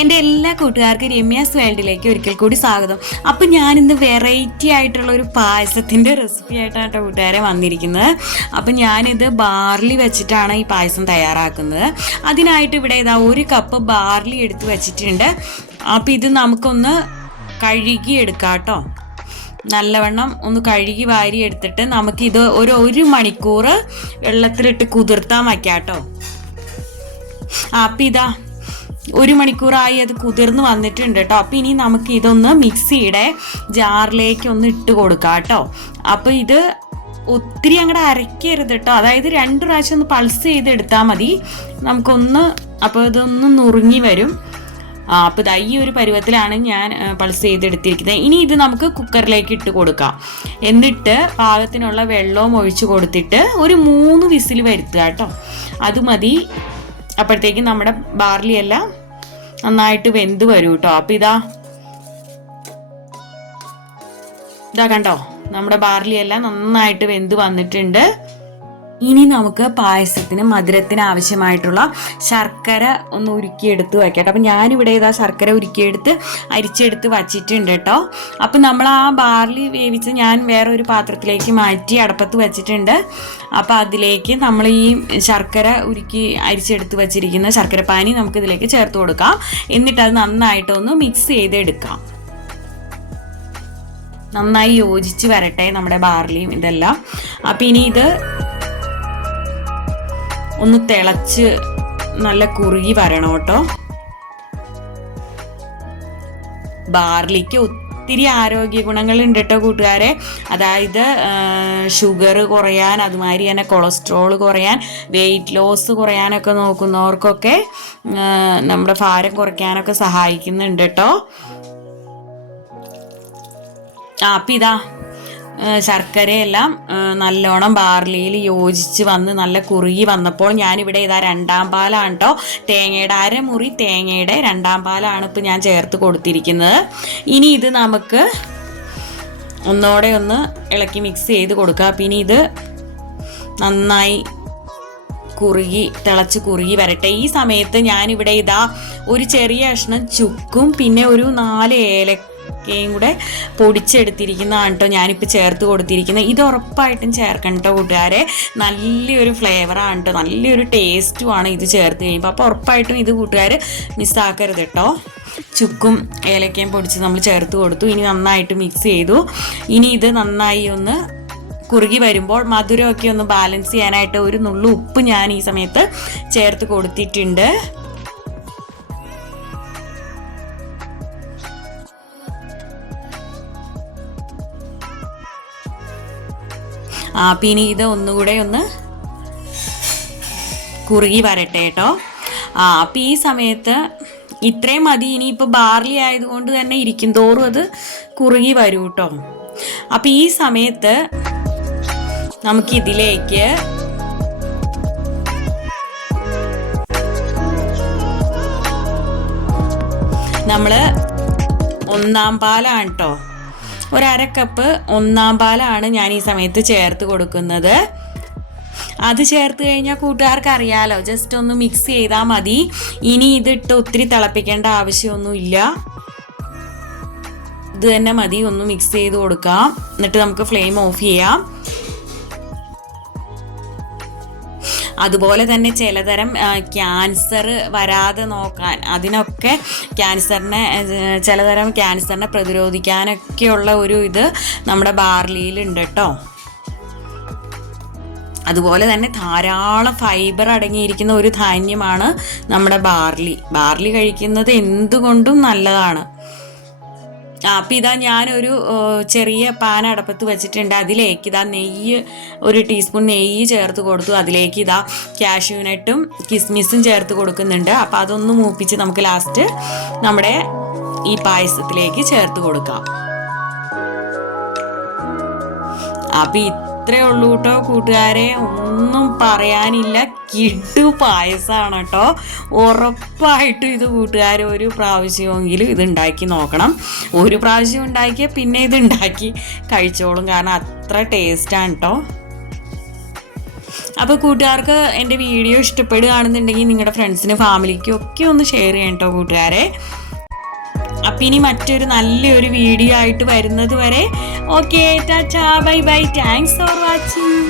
എൻ്റെ എല്ലാ കൂട്ടുകാർക്കും രമ്യാസ് വേൾഡിലേക്ക് ഒരിക്കൽ കൂടി സ്വാഗതം. അപ്പം ഞാനിന്ന് വെറൈറ്റി ആയിട്ടുള്ള ഒരു പായസത്തിൻ്റെ റെസിപ്പി ആയിട്ടാണ് കേട്ടോ കൂട്ടുകാരെ വന്നിരിക്കുന്നത്. അപ്പം ഞാനിത് ബാർലി വെച്ചിട്ടാണ് ഈ പായസം തയ്യാറാക്കുന്നത്. അതിനായിട്ട് ഇവിടെ ഇതാ 1 കപ്പ് ബാർലി എടുത്ത് വെച്ചിട്ടുണ്ട്. അപ്പം ഇത് നമുക്കൊന്ന് കഴുകി എടുക്കാം കേട്ടോ. നല്ലവണ്ണം ഒന്ന് കഴുകി വാരി എടുത്തിട്ട് നമുക്കിത് ഒരു മണിക്കൂർ വെള്ളത്തിലിട്ട് കുതിർത്താൻ വയ്ക്കാം കേട്ടോ. അപ്പം ഇതാ 1 മണിക്കൂറായി അത് കുതിർന്ന് വന്നിട്ടുണ്ട് കേട്ടോ. അപ്പം ഇനി നമുക്ക് ഇതൊന്ന് മിക്സിയുടെ ജാറിലേക്ക് ഒന്ന് ഇട്ട് കൊടുക്കാം കേട്ടോ. അപ്പം ഇത് ഒത്തിരി അങ്ങോട്ട് അരയ്ക്കരുത് കേട്ടോ. അതായത് 2 പ്രാവശ്യം ഒന്ന് പൾസ് ചെയ്തെടുത്താൽ മതി. നമുക്കൊന്ന് അപ്പോൾ ഇതൊന്ന് നുറുങ്ങി വരും. അപ്പോൾ ഇതാ ഈ ഒരു പരുവത്തിലാണ് ഞാൻ പൾസ് ചെയ്തെടുത്തിരിക്കുന്നത്. ഇനി ഇത് നമുക്ക് കുക്കറിലേക്ക് ഇട്ട് കൊടുക്കാം. എന്നിട്ട് പാകത്തിനുള്ള വെള്ളവും ഒഴിച്ച് കൊടുത്തിട്ട് ഒരു 3 വിസിൽ വരുത്തുക കേട്ടോ. അത് മതി. അപ്പോഴത്തേക്കും നമ്മുടെ ബാർലി എല്ലാം നന്നായിട്ട് വെന്ത് വരും കേട്ടോ. അപ്പം ഇതാ കണ്ടോ, നമ്മുടെ ബാർലി എല്ലാം നന്നായിട്ട് വെന്ത് വന്നിട്ടുണ്ട്. ഇനി നമുക്ക് പായസത്തിന് മധുരത്തിന് ആവശ്യമായിട്ടുള്ള ശർക്കര ഒന്ന് ഉരുക്കിയെടുത്ത് വയ്ക്കട്ടെ. അപ്പം ഞാനിവിടെ ഇതാ ശർക്കര ഉരുക്കിയെടുത്ത് അരിച്ചെടുത്ത് വച്ചിട്ടുണ്ട് കേട്ടോ. അപ്പം നമ്മൾ ആ ബാർലി വേവിച്ച് ഞാൻ വേറൊരു പാത്രത്തിലേക്ക് മാറ്റി അടപ്പത്ത് വെച്ചിട്ടുണ്ട്. അപ്പം അതിലേക്ക് നമ്മൾ ഈ ശർക്കര ഉരുക്കി അരിച്ചെടുത്ത് വച്ചിരിക്കുന്ന ശർക്കര പാനി നമുക്കിതിലേക്ക് ചേർത്ത് കൊടുക്കാം. എന്നിട്ട് അത് നന്നായിട്ടൊന്ന് മിക്സ് ചെയ്തെടുക്കാം. നന്നായി യോജിച്ച് വരട്ടെ നമ്മുടെ ബാർലിയും ഇതെല്ലാം. അപ്പം ഇനി ഇത് ഒന്ന് തിളച്ച് നല്ല കുറുകി വരണം കേട്ടോ. ബാർലിക്ക് ഒത്തിരി ആരോഗ്യ ഗുണങ്ങളുണ്ട് കേട്ടോ കൂട്ടുകാരെ. അതായത് ഷുഗർ കുറയാൻ, അതുമാതിരി തന്നെ കൊളസ്ട്രോൾ കുറയാൻ, വെയിറ്റ് ലോസ് കുറയാനൊക്കെ നോക്കുന്നവർക്കൊക്കെ നമ്മുടെ ഭാരം കുറയ്ക്കാനൊക്കെ സഹായിക്കുന്നുണ്ട് കേട്ടോ. അപ്പം ഇതാ ശർക്കരയെല്ലാം നല്ലോണം ബാർലിയിൽ യോജിച്ച് വന്ന് നല്ല കുറുകി വന്നപ്പോൾ ഞാനിവിടെ ഇതാ 2ാം പാലാണ് കേട്ടോ. തേങ്ങയുടെ അരമുറി തേങ്ങയുടെ 2ാം പാലാണ് ഇപ്പം ഞാൻ ചേർത്ത് കൊടുത്തിരിക്കുന്നത്. ഇനി ഇത് നമുക്ക് ഒന്നോടെ ഒന്ന് ഇളക്കി മിക്സ് ചെയ്ത് കൊടുക്കുക. അപ്പം ഇനി ഇത് നന്നായി തിളച്ച് കുറുകി വരട്ടെ. ഈ സമയത്ത് ഞാനിവിടെ ഇതാ ഒരു ചെറിയ കഷ്ണം ചുക്കും പിന്നെ ഒരു 4 ഏലക്കയും കൂടെ പൊടിച്ചെടുത്തിരിക്കുന്നതാണ് കേട്ടോ ഞാനിപ്പോൾ ചേർത്ത് കൊടുത്തിരിക്കുന്നത്. ഇത് ഉറപ്പായിട്ടും ചേർക്കണം കേട്ടോ കൂട്ടുകാരെ. നല്ലൊരു ഫ്ലേവറാണ് കേട്ടോ, നല്ലൊരു ടേസ്റ്റുമാണ് ഇത് ചേർത്ത് കഴിയുമ്പോൾ. അപ്പോൾ ഉറപ്പായിട്ടും ഇത് കൂട്ടുകാർ മിസ്സാക്കരുത് കേട്ടോ. ചുക്കും ഏലക്കയും പൊടിച്ച് നമ്മൾ ചേർത്ത് കൊടുത്തു. ഇനി നന്നായിട്ട് മിക്സ് ചെയ്തു. ഇനി ഇത് നന്നായി ഒന്ന് കുറുകി വരുമ്പോൾ മധുരമൊക്കെ ഒന്ന് ബാലൻസ് ചെയ്യാനായിട്ട് ഒരു നുള്ളു ഉപ്പ് ഞാൻ ഈ സമയത്ത് ചേർത്ത് കൊടുത്തിട്ടുണ്ട്. പിന്നെ ഇത് ഒന്നുകൂടെ ഒന്ന് കുറുകി വരട്ടെ കേട്ടോ. അപ്പം ഈ സമയത്ത് ഇത്രയും മതി. ഇനിയിപ്പോൾ ബാർലി ആയതുകൊണ്ട് തന്നെ ഇരിക്കും തോറും അത് കുറുകി വരും കേട്ടോ. അപ്പം ഈ സമയത്ത് നമുക്കിതിലേക്ക് നമ്മൾ 1ാം പാലാണ് കേട്ടോ. 1/2 കപ്പ് 1ാം പാലാണ് ഞാൻ ഈ സമയത്ത് ചേർത്ത് കൊടുക്കുന്നത്. അത് ചേർത്ത് കഴിഞ്ഞാൽ കൂട്ടുകാർക്ക് അറിയാലോ, ജസ്റ്റ് ഒന്ന് മിക്സ് ചെയ്താൽ മതി. ഇനി ഇതിട്ട് ഒത്തിരി തിളപ്പിക്കേണ്ട ആവശ്യമൊന്നുമില്ല. ഇത് തന്നെ മതി. ഒന്ന് മിക്സ് ചെയ്ത് കൊടുക്കാം. എന്നിട്ട് നമുക്ക് ഫ്ലെയിം ഓഫ് ചെയ്യാം. അതുപോലെ തന്നെ ചിലതരം ക്യാൻസർ വരാതെ നോക്കാൻ, അതിനൊക്കെ ചിലതരം ക്യാൻസറിനെ പ്രതിരോധിക്കാനൊക്കെയുള്ള ഒരു ഇത് നമ്മുടെ ബാർലിയിലുണ്ട് കേട്ടോ. അതുപോലെ തന്നെ ധാരാളം ഫൈബർ അടങ്ങിയിരിക്കുന്ന ഒരു ധാന്യമാണ് നമ്മുടെ ബാർലി കഴിക്കുന്നത് എന്തുകൊണ്ടും നല്ലതാണ്. അപ്പം ഇതാ ഞാനൊരു ചെറിയ പാൻ അടപ്പത്ത് വെച്ചിട്ടുണ്ട്. അതിലേക്ക് ഇതാ നെയ്യ് 1 ടീസ്പൂൺ നെയ്യ് ചേർത്ത് കൊടുത്തു. അതിലേക്ക് ഇതാ കാഷ്യൂനട്ടും കിസ്മിസും ചേർത്ത് കൊടുക്കുന്നുണ്ട്. അപ്പം അതൊന്ന് മൂപ്പിച്ച് നമുക്ക് ലാസ്റ്റ് നമ്മുടെ ഈ പായസത്തിലേക്ക് ചേർത്ത് കൊടുക്കാം. അപ്പം ഇത്രയേ ഉള്ളൂ കേട്ടോ കൂട്ടുകാരെ. ഒന്നും പറയാനില്ല, കിഡു പായസമാണ് കേട്ടോ. ഉറപ്പായിട്ടും ഇത് കൂട്ടുകാർ ഒരു പ്രാവശ്യമെങ്കിലും ഇത് ഉണ്ടാക്കി നോക്കണം. ഒരു പ്രാവശ്യം ഉണ്ടാക്കിയാൽ പിന്നെ ഇത് ഉണ്ടാക്കി കഴിച്ചോളും. കാരണം അത്ര ടേസ്റ്റാണ് കേട്ടോ. അപ്പോൾ കൂട്ടുകാർക്ക് എൻ്റെ വീഡിയോ ഇഷ്ടപ്പെടുകയാണെന്നുണ്ടെങ്കിൽ നിങ്ങളുടെ ഫ്രണ്ട്സിനും ഫാമിലിക്കും ഒക്കെ ഒന്ന് ഷെയർ ചെയ്യണം കേട്ടോ കൂട്ടുകാരെ. അപ്പം ഇനി മറ്റൊരു നല്ലൊരു വീഡിയോ ആയിട്ട് വരുന്നത് വരെ okay, Tata, bye bye, thanks for watching.